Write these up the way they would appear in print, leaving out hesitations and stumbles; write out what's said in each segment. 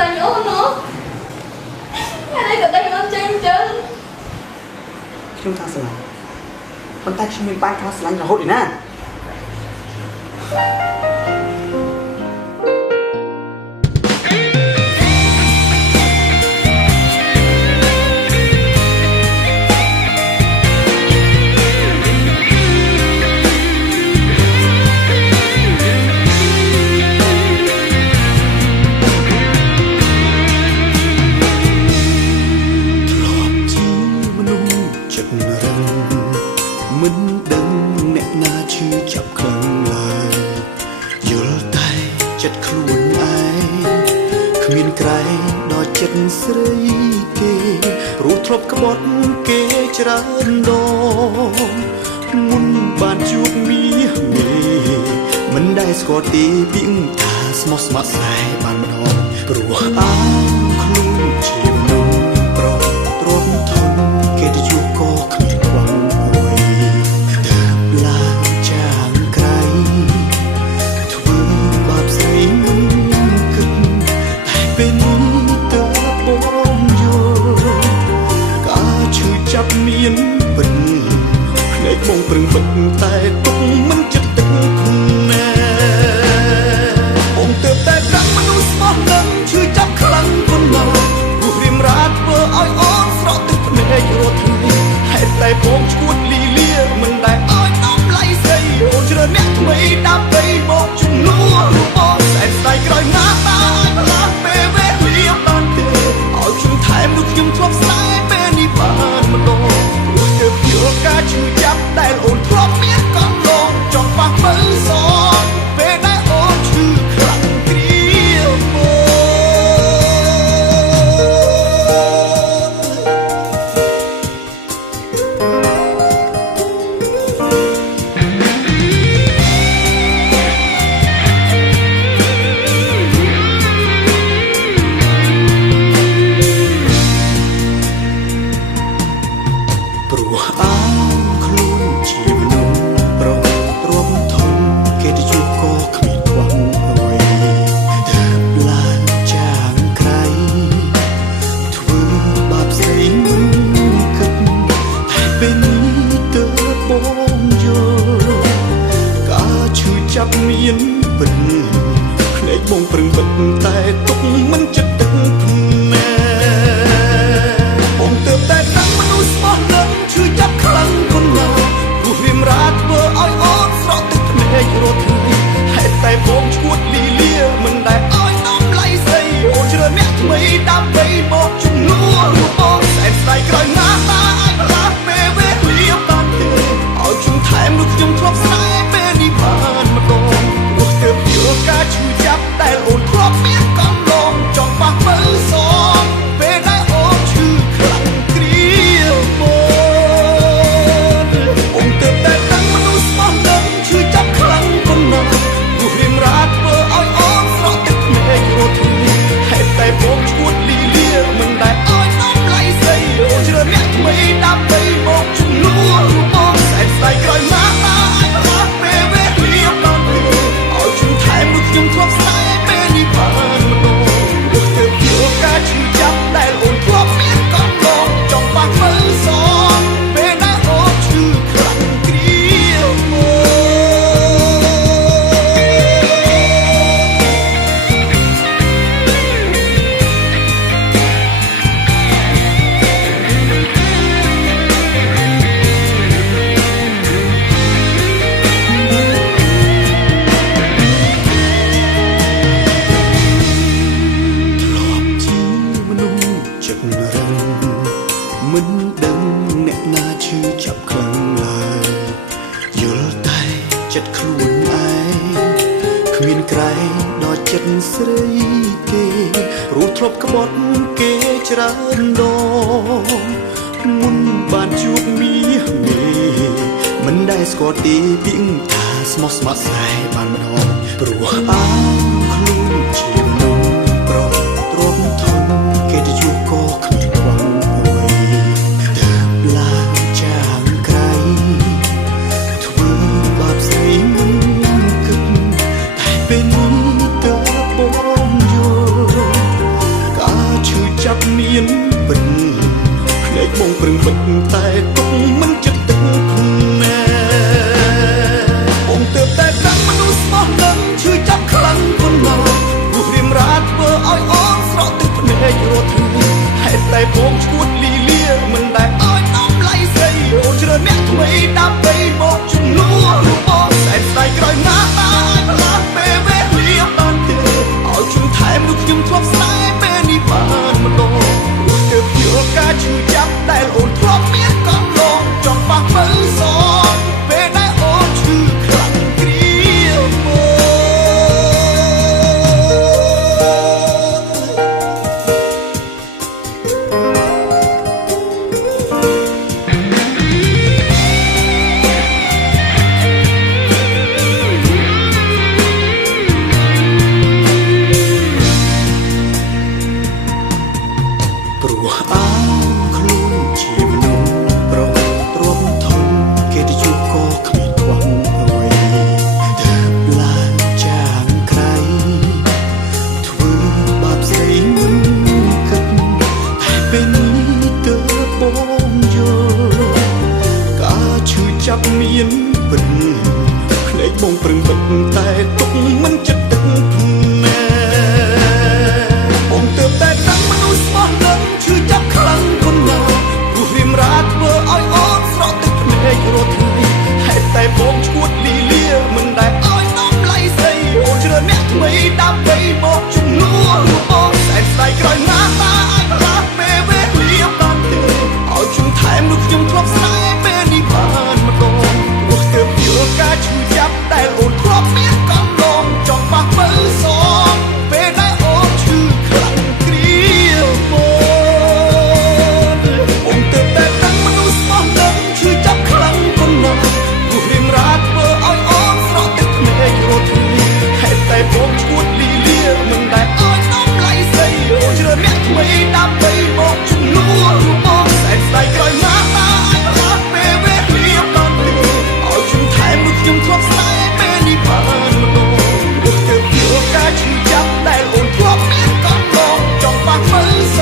là nhổ nữa. Ngày nay gần đây em chơi chân. Chúng ta sẽ làm. Con tay chúng mình bay khá sẽ làm cho hốt đi nè. ស្គាល់ទីពីងថាស្មោះស្ម័គ្រស្នេហ៍បានម្ដងព្រោះអើខ្លួនជាមនុស្សប្រុសទ្រាំធន់គេទៅជួបក៏គ្មានខ្វល់អ្វីទៅឡើងចាងក្រៃធ្វើបាបស្រីមិនគិតតែពេលនេះទៅបងយល់ការឈឺចាប់មានពិតភ្នែកបងប្រឹងបិទតែទុកមិនចិត្តទឹកភ្នែកទើបតែប្រាំងមនុស្សស្មោះនឹងឈឺចាប់ខ្លាំងប៉ុណ្ណាព្រោះរៀមរាធ្វើឲ្យអូនស្រក់ទឹកភ្នែករាល់ថ្ងៃហេតុតែបងឈួតលីលាមិនដែលឲ្យអំឡៃស្អីអូនជ្រើអ្នកថ្មីដើម្បីមកជំនួសបងសែនស្ដាយក្រោយណាតាឲ្យផ្លាស់ពេលវេលាបានទេឲ្យខ្ញុំថែមនោះខ្ញុំធ្លាប់ស្នេហ៍ពេលនេះបានម្ដងព្រោះទើបយល់ការឈឺចាប់ដែលអូនធ្លាប់មានកន្លងចង់ប៉ះមើលសងពេលដែលអូនឈឺខ្លាំងស្គាល់ទីពីងថាស្មោះស្ម័គ្រស្នេហ៍បានម្ដងព្រោះអើខ្លួនជាមនុស្សប្រុសទ្រាំធន់គេទៅជួបក៏គ្មានខ្វល់អ្វីទៅឡើងចាងក្រៃធ្វើបាបស្រីមិនគិតតែពេលនេះទៅបងយល់ បងប្រឹងបិទតែទុកមិនចិត្តទឹកភ្នែកបងទើបតែដឹងមនុស្សស្មោះនឹងឈឺចាប់ខ្លាំងប៉ុណ្ណាព្រោះរៀមរាធ្វើឲ្យអូនស្រក់ទឹកភ្នែករាល់ថ្ងៃហេតុតែបងឈួតលីលាមិនដែលឲ្យអំឡៃស្រីអូនជ្រើអ្នកថ្មីដើម្បីមកជំនួសបងសែនស្ដាយក្រោយណាតាឲ្យផ្លាស់ពេលវេលាបានទេឲ្យខ្ញុំថែមនោះខ្ញុំធ្លាប់ស្នេហ៍ពេលនេះបានម្ដងព្រោះទើបយល់ការឈឺចាប់ដែលអូនធ្លាប់មានកន្លងចង់ប៉ះមើលសងពេលដែលអូនឈឺខ្លាំងគ្រាមកព្រោះអើខ្លួនជាមនុស្សប្រុសទ្រាំធំគេទៅជួបក៏គ្មានខ្វះអ្វីទើបឡើងចាងក្រៃធ្វើបាបស្រីមិនគិតតែពេលនេះទើបបងយល់ការឈឺចាប់មានពិតភ្នែកបងប្រឹងបិទតែទុកមិនចិត្តទឹកភ្នែកបងទើបតែដឹងមនុស្សស្មោះនឹងឈឺចាប់ខ្លាំងប៉ុណ្ណាព្រោះរៀមរាធ្វើឲ្យអូនស្រក់ទឹកភ្នែករាល់ថ្ងៃហេតុតែបងឈួតលីលាមិនដែលឲ្យអំឡៃស្រីអូនជ្រើអ្នកថ្មីដើម្បីមកជំនួសបងសែនស្ដាយក្រោយណាតាឲ្យផ្លាស់ពេលវេលាបានទេឲ្យខ្ញុំថែមនោះខ្ញុំធ្លាប់ស្នេហ៍ពេលនេះបានម្ដងព្រោះទើបយល់ការឈឺចាប់ដែលអូនធ្លាប់មានកន្លងចង់ប៉ះមើលសងពេលដែលអូនឈឺខ្លាំងគ្រាមកបងទើបតែដឹងមនុស្សស្មោះនឹងឈឺចាប់ខ្លាំងប៉ុណ្ណាព្រោះរៀមរាធ្វើឲ្យអូនស្រក់ទឹកភ្នែករាល់ថ្ងៃហេតុតែបងឈួតលីលាមិនដែលឲ្យអំឡៃស្រីអូនជ្រើអ្នកថ្មីដើម្បីមកជំនួសបងសែនស្ដាយក្រោយណាតាឲ្យផ្លាស់ពេលវេលាបានទេឲ្យខ្ញុំថែមនោះខ្ញុំធ្លាប់ស្នេហ៍ពេលនេះបានម្ដងព្រោះទើបយល់ការឈឺចាប់ដែលអូនធ្លាប់មានកន្លងចង់ប៉ះមើលស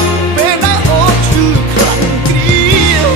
ងពេលដែលអូនឈឺខ្លាំងគ្រាមក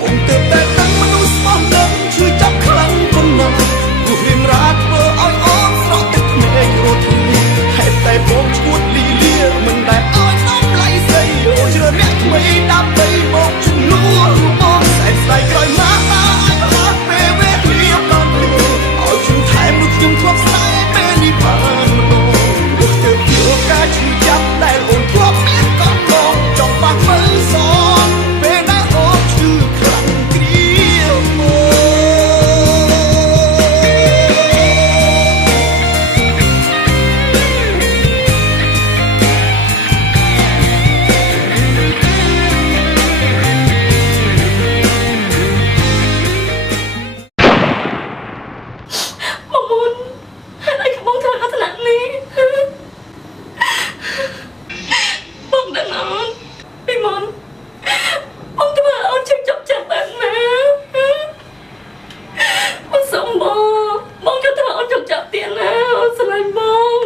បងទើបតែដឹងមនុស្សស្មោះនឹងឈឺចាប់ខ្លាំងប៉ុណ្ណាព្រោះរៀមរាធ្វើឲ្យអូនស្រក់ទឹកភ្នែករាល់ថ្ងៃហេតុតែបងឈួតលីលាមិនដែលឲ្យអំឡៃស្រីអូនជ្រើអ្នកថ្មីដើម្បីមកជំនួសបងសែនស្ដាយក្រោយណាតាឲ្យផ្លាស់ពេលវេលាបានទេឲ្យខ្ញុំថែមនោះខ្ញុំធ្លាប់ស្នេហ៍ពេលនេះបានម្ដងព្រោះទើបយល់ការឈឺចាប់ដែលអូនធ្លាប់មានកន្លងចង់ប៉ះមើលសងពេលដែលអូនឈឺខ្លាំងគ្រាមក បងមុនហើយអីបងធ្វើลักษณะនេះបងដឹងអត់ពីមុនបងធ្វើអូនជិះចាប់ចិត្តបែបណាបងសុំបងជួយធ្វើអូនជិះចាប់ទៀតណាអូនស្រឡាញ់បង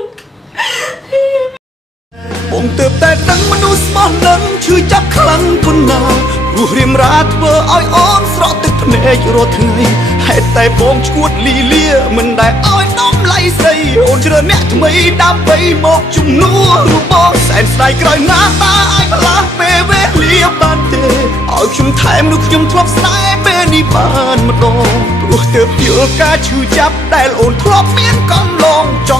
ទើបតែដឹងមនុស្សស្មោះនឹងឈឺចាប់ខ្លាំងប៉ុណ្ណាព្រោះរៀមរាធ្វើឲ្យអូនស្រក់ទឹកភ្នែករាល់ថ្ងៃហេតុតែបងឈួតលីលាមិនដែលឲ្យអំឡៃស្រីអូនជ្រើអ្នកថ្មីដើម្បីមកជំនួសបងសែនស្ដាយក្រោយណាតាឲ្យផ្លាស់ពេលវេលាបានទេឲ្យខ្ញុំថែមនោះខ្ញុំធ្លាប់ស្នេហ៍ពេលនេះបានម្ដងព្រោះទើបយល់ការឈឺចាប់ដែលអូនធ្លាប់មានកន្លងចង់